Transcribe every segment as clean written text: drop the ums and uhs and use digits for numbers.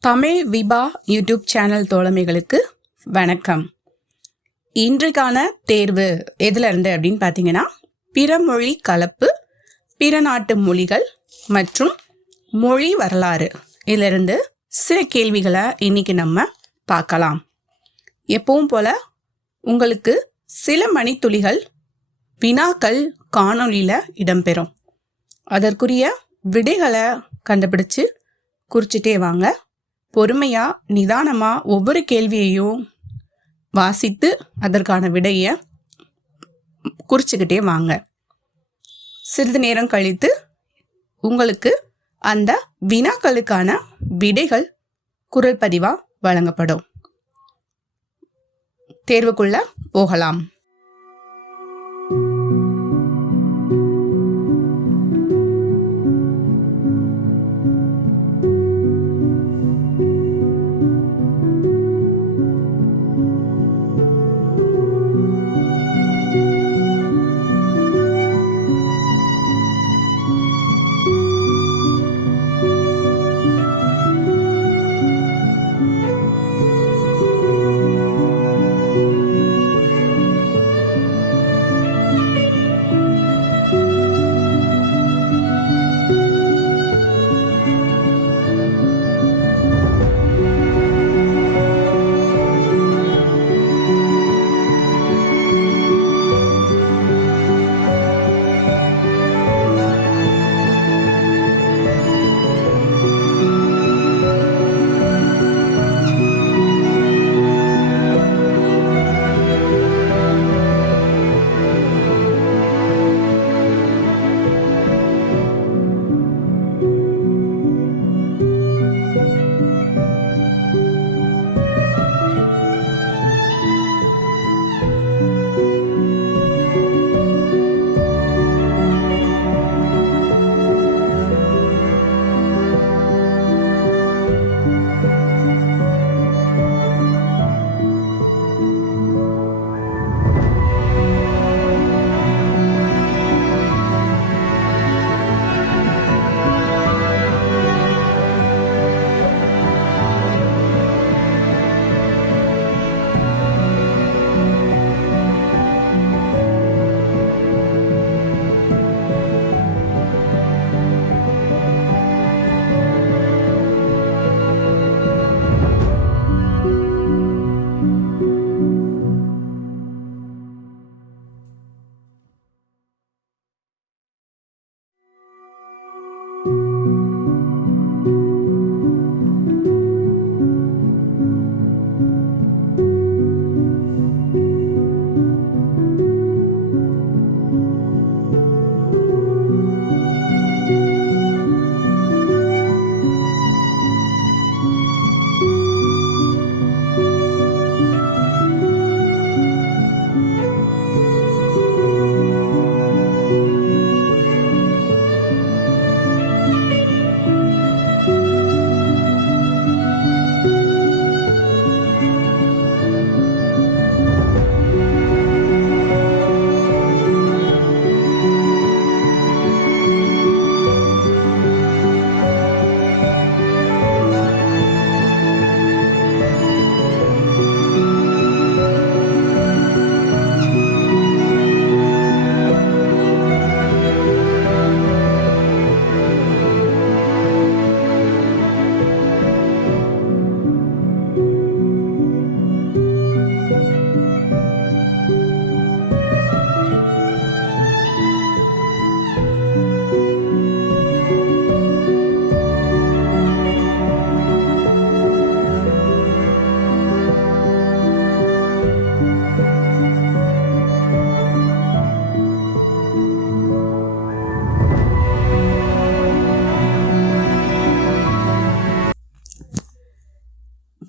Tamil Vibha YouTube channel தோழமைகளுக்கு வணக்கம். இன்றைக்கான தேர்வு எதுல இருந்து அப்படின்னு பார்த்தீங்கன்னா, பிறமொழி கலப்பு, பிற நாட்டு மொழிகள் மற்றும் மொழி வரலாறு இதிலிருந்து சில கேள்விகளை இன்னைக்கு நம்ம பார்க்கலாம். எப்பவும் போல உங்களுக்கு சில மணித்துளிகள் வினாக்கள் காணொளியில் இடம்பெறும். அதற்குரிய விடைகளை கண்டுபிடிச்சு குறிச்சிட்டே வாங்க. பொறுமையாக நிதானமாக ஒவ்வொரு கேள்வியையும் வாசித்து அதற்கான விடையை குறிச்சிக்கிட்டே வாங்க. சிறிது நேரம் கழித்து உங்களுக்கு அந்த வினாக்களுக்கான விடைகள் குரல் பதிவாக வழங்கப்படும். தேர்வுக்குள்ள போகலாம்.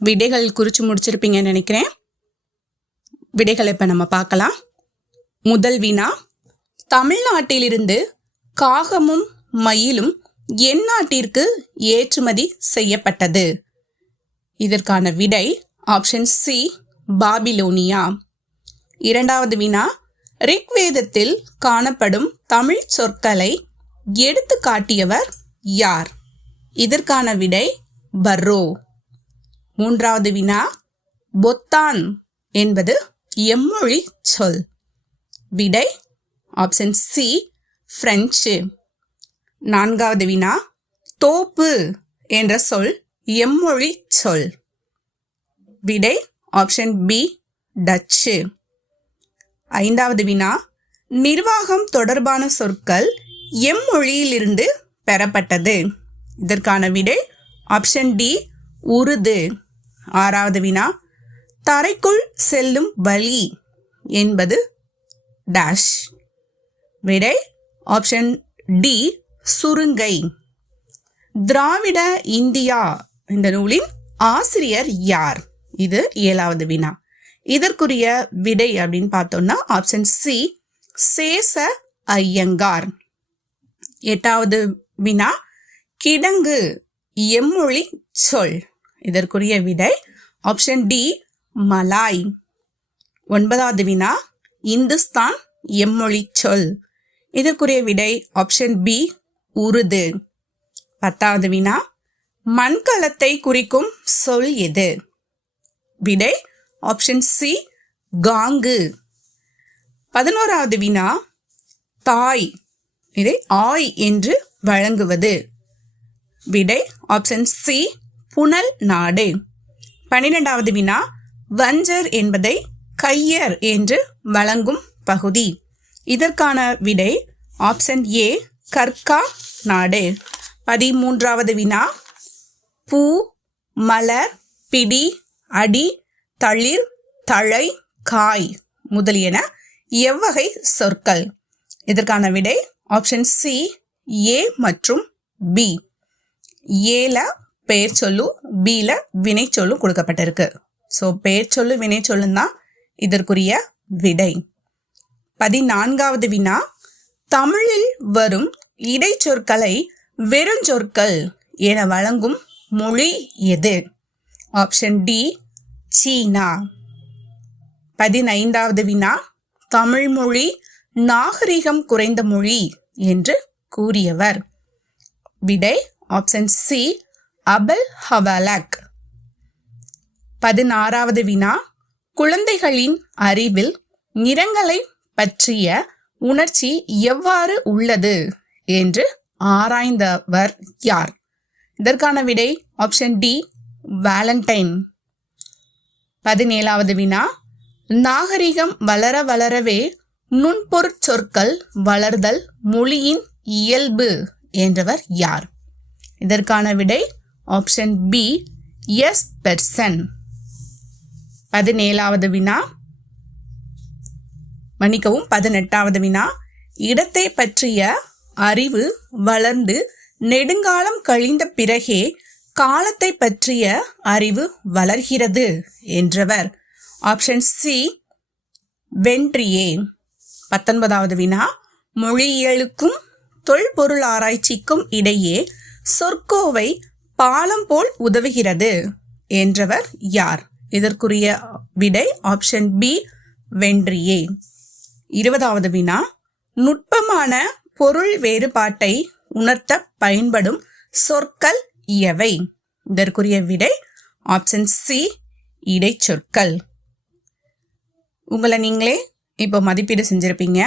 விடைகள் குறித்து முடிச்சிருப்பீங்கன்னு நினைக்கிறேன். விடைகளை இப்போ நம்ம பார்க்கலாம். முதல் வினா, தமிழ்நாட்டிலிருந்து காகமும் மயிலும் எந்நாட்டிற்கு ஏற்றுமதி செய்யப்பட்டது? இதற்கான விடை ஆப்ஷன் சி, பாபிலோனியா. இரண்டாவது வினா, ரிக்வேதத்தில் காணப்படும் தமிழ் சொற்களை எடுத்து காட்டியவர் யார்? இதற்கான விடை பர்ரோ. மூன்றாவது வினா பொத்தான் என்பது எம்மொழி சொல். விடை ஆப்ஷன் சி பிரெஞ்சு. நான்காவது வினா தோப்பு என்ற சொல் எம்மொழி சொல். விடை ஆப்ஷன் பி டச்சு. ஐந்தாவது வினா நிர்வாகம் தொடர்பான சொற்கள் எம்மொழியிலிருந்து பெறப்பட்டது. இதற்கான விடை ஆப்ஷன் டி உருது. ஆறாவது வினா தரைக்குள் செல்லும் வழி என்பது டேஷ். விடை ஆப்ஷன் டி சுருங்கை. திராவிட இந்தியா இந்த நூலின் ஆசிரியர் யார்? இது 7வது வினா. இதற்குரிய விடை அப்படின்னு பார்த்தோம்னா ஆப்ஷன் சி சேச ஐயங்கார். 8வது வினா கிடங்கு எம்மொழி சொல். இதற்குரிய விடை ஆப்ஷன் டி மலாய். 9வது வினா இந்துஸ்தான் எம்மொழி சொல். இதற்குரிய விடை ஆப்ஷன் பி உருது. 10வது வினா மண்கலத்தை குறிக்கும் சொல் எது? விடை ஆப்ஷன் சி காங்கு. 11வது வினா தாய் இதை ஆய் என்று வழங்குவது. விடை ஆப்ஷன் சி புனல் நாடு. 12வது வினா வஞ்சர் என்பதை கையர் என்று வழங்கும் பகுதி. இதற்கான விடை ஆப்ஷன் ஏ கர்கா நாடு. 13வது வினா பூ மலர் பிடி அடி தளிர் தழை காய் முதலியன எவ்வகை சொற்கள்? இதற்கான விடை ஆப்ஷன் சி ஏ மற்றும் பி. ஏல பெயர் சொல்லும் பில வினை சொல்லும் கொடுக்கப்பட்டிருக்கு. ஸோ பெயர் சொல்லு வினை சொல்லும் தான் இதற்குரிய விடை. 14வது வினா தமிழில் வரும் இடைச்சொற்களை வெறுஞ்சொற்கள் என வழங்கும் மொழி எது? ஆப்ஷன் டி சீனா. 15வது வினா தமிழ் மொழி நாகரிகம் குறைந்த மொழி என்று கூறியவர். விடை ஆப்ஷன் சி அபல் ஹவாலக். 16வது வினா குழந்தைகளின் அறிவில் நிறங்களை பற்றிய உணர்ச்சி எவ்வாறு உள்ளது என்று ஆராய்ந்தவர் யார்? இதற்கான விடை ஆப்ஷன் டி வேலண்டைன். 17வது வினா நாகரிகம் வளர வளரவே நுண்பொருட் சொற்கள் வளர்தல் மொழியின் இயல்பு என்றவர் யார்? இதற்கான விடை ஆப்ஷன் பி எஸ் பெர்சன். 18வது வினா 18வது வினா இடத்தை பற்றிய அறிவு வளர்ந்து நெடுங்காலம் கழிந்த பிறகே காலத்தை பற்றிய அறிவு வளர்கிறது என்றவர். Option C வென்ட்ரியே. 19வது வினா மொழியியலுக்கும் தொல்பொருள் ஆராய்ச்சிக்கும் இடையே சொற்கோவை பாலம் போல் உதவுகிறது என்றவர் யார்? இதற்குரிய விடை ஆப்ஷன் பி வென்ட்ரியே. 20வது வினா நுட்பமான பொருள் வேறுபாட்டை உணர்த்த பயன்படும் சொற்கள் எவை? இதற்குரிய விடை ஆப்ஷன் சி இடைச்சொற்கள். உங்களை நீங்களே இப்போ மதிப்பீடு செஞ்சிருப்பீங்க.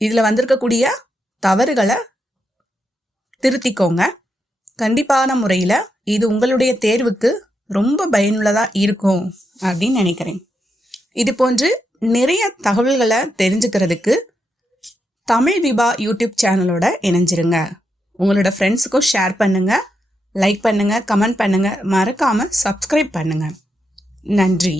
இதில் வந்திருக்கக்கூடிய தவறுகளை திருத்திக்கோங்க. கண்டிப்பான முறையில் இது உங்களுடைய தேர்வுக்கு ரொம்ப பயனுள்ளதாக இருக்கும் அப்படின்னு நினைக்கிறேன். இது போன்று நிறைய தகவல்களை தெரிஞ்சுக்கிறதுக்கு தமிழ் விபா யூடியூப் சேனலோட இணைஞ்சிருங்க. உங்களோட ஃப்ரெண்ட்ஸுக்கும் ஷேர் பண்ணுங்கள், லைக் பண்ணுங்கள், கமெண்ட் பண்ணுங்கள், மறக்காமல் சப்ஸ்கிரைப் பண்ணுங்கள். நன்றி.